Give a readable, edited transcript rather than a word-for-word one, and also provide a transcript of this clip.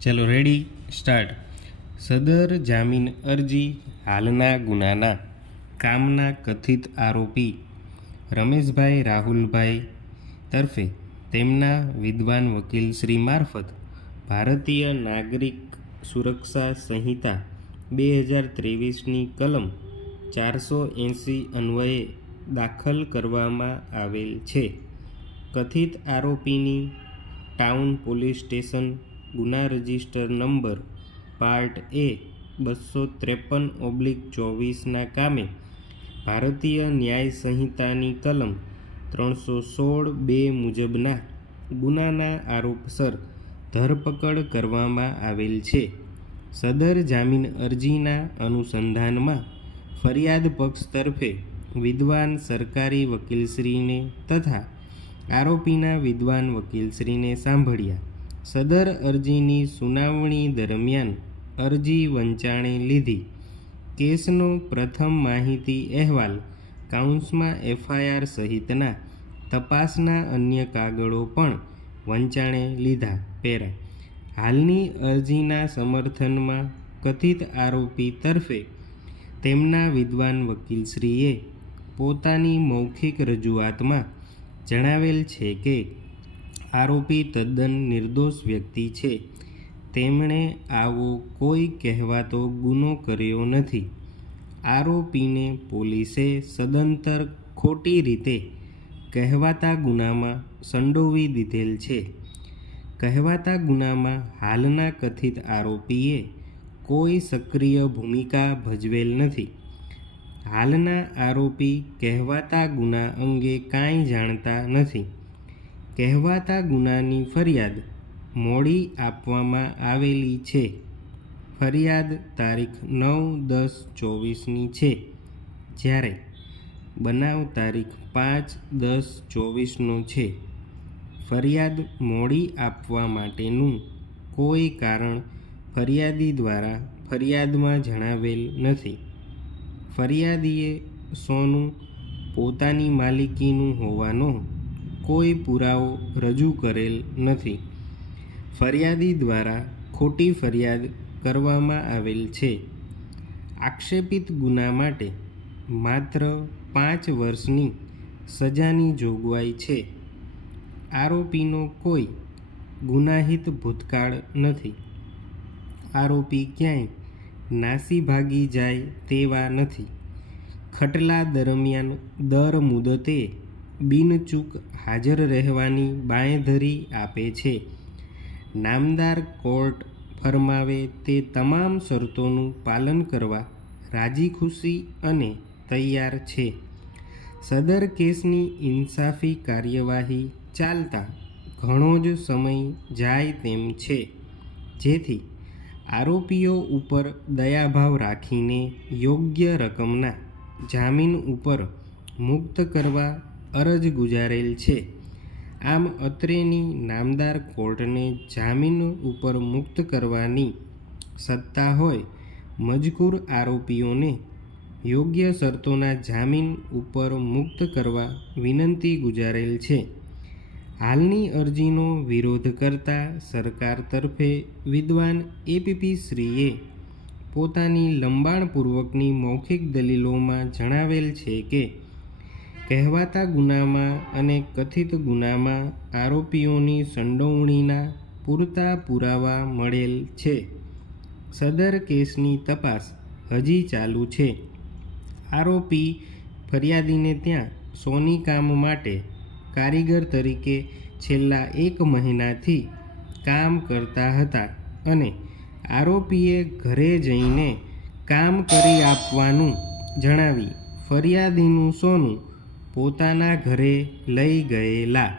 ચલો ready start. સદર જામીન અરજી હાલના ગુનાના કામના કથિત આરોપી રમેશભાઈ રાહુલભાઈ તરફે તેમના વિદ્વાન વકીલ શ્રી મારફત ભારતીય નાગરિક સુરક્ષા સંહિતા 2023ની કલમ 480 અન્વયે દાખલ કરવામાં આવેલ છે. કથિત આરોપીની ટાઉન પોલીસ સ્ટેશન ગુના રજિસ્ટર નંબર પાર્ટ એ 253/24ના કામે ભારતીય ન્યાય સંહિતાની કલમ 316(2) મુજબના ગુનાના આરોપસર ધરપકડ કરવામાં આવેલ છે. સદર જામીન અરજીના અનુસંધાનમાં ફરિયાદ પક્ષ તરફે વિદ્વાન સરકારી વકીલશ્રીને તથા આરોપીના વિદ્વાન વકીલશ્રીને સાંભળ્યા. સદર અરજીની સુનાવણી દરમિયાન અરજી વંચાણે લીધી. કેસનો પ્રથમ માહિતી અહેવાલ કાઉન્સમાં એફઆઈઆર સહિતના તપાસના અન્ય કાગળો પણ વંચાણે લીધા. પેરા હાલની અરજીના સમર્થનમાં કથિત આરોપી તરફે તેમના વિદ્વાન વકીલશ્રીએ પોતાની મૌખિક રજૂઆતમાં જણાવેલ છે કે આરોપી તદ્દન નિર્દોષ વ્યક્તિ છે. તેમણે આવો કોઈ કહેવાતો ગુનો કર્યો નથી. આરોપીને પોલીસે સદંતર ખોટી રીતે કહેવાતા ગુનામાં સંડોવી દીધેલ છે. કહેવાતા ગુનામાં હાલના કથિત આરોપીએ કોઈ સક્રિય ભૂમિકા ભજવેલ નથી. હાલના આરોપી કહેવાતા ગુના અંગે કાંઈ જાણતા નથી. કહેવાતા ગુનાની ફરિયાદ મોડી આપવામાં આવેલી છે. ફરિયાદ તારીખ 9/10/24ની છે, જ્યારે બનાવ તારીખ 5/10/24નો છે. ફરિયાદ મોડી આપવા માટેનું કોઈ કારણ ફરિયાદી દ્વારા ફરિયાદમાં જણાવેલ નથી. ફરિયાદીએ સોનું પોતાની માલિકીનું હોવાનો કોઈ પુરાવો રજૂ કરેલ નથી. ફરિયાદી દ્વારા ખોટી ફરિયાદ કરવામાં આવેલ છે. આક્ષેપિત ગુના માટે માત્ર 5 વર્ષની સજાની જોગવાઈ છે. આરોપીનો કોઈ ગુનાહિત ભૂતકાળ નથી. આરોપી ક્યાંય નાસી ભાગી જાય તેવા નથી. ખટલા દરમિયાન દર મુદતે બિનચૂક હાજર રહેવાની બાંયધરી આપે છે. નામદાર કોર્ટ ફરમાવે તે તમામ શરતોનું પાલન કરવા રાજી ખુશી અને તૈયાર છે. સદર કેસની ઇન્સાફી કાર્યવાહી ચાલતા ઘણો જ સમય જાય તેમ છે, જેથી આરોપીઓ ઉપર દયાભાવ રાખીને યોગ્ય રકમના જામીન ઉપર મુક્ત કરવા અરજ ગુજારેલ છે. આમ અત્રેની નામદાર કોર્ટને જામીન ઉપર મુક્ત કરવાની સત્તા હોય મજકૂર આરોપીઓને યોગ્ય શરતોના જામીન ઉપર મુક્ત કરવા વિનંતી ગુજારેલ છે. હાલની અરજીનો વિરોધ કરતા સરકાર તરફે વિદ્વાન એપીપી શ્રીએ પોતાની લંબાણપૂર્વકની મૌખિક દલીલોમાં જણાવેલ છે કે કહેવાતા ગુનામાં અને કથિત ગુનામાં આરોપીઓની સંડોવણીના પૂરતા પુરાવા મળેલ છે. સદર કેસની તપાસ હજી ચાલુ છે. આરોપી ફરિયાદીને ત્યાં સોની કામ માટે કારીગર તરીકે છેલ્લા 1 મહિનાથી કામ કરતા હતા અને આરોપીએ ઘરે જઈને કામ કરી આપવાનું જણાવી ફરિયાદીનું સોનું પોતાના ઘરે લઈ ગયેલા.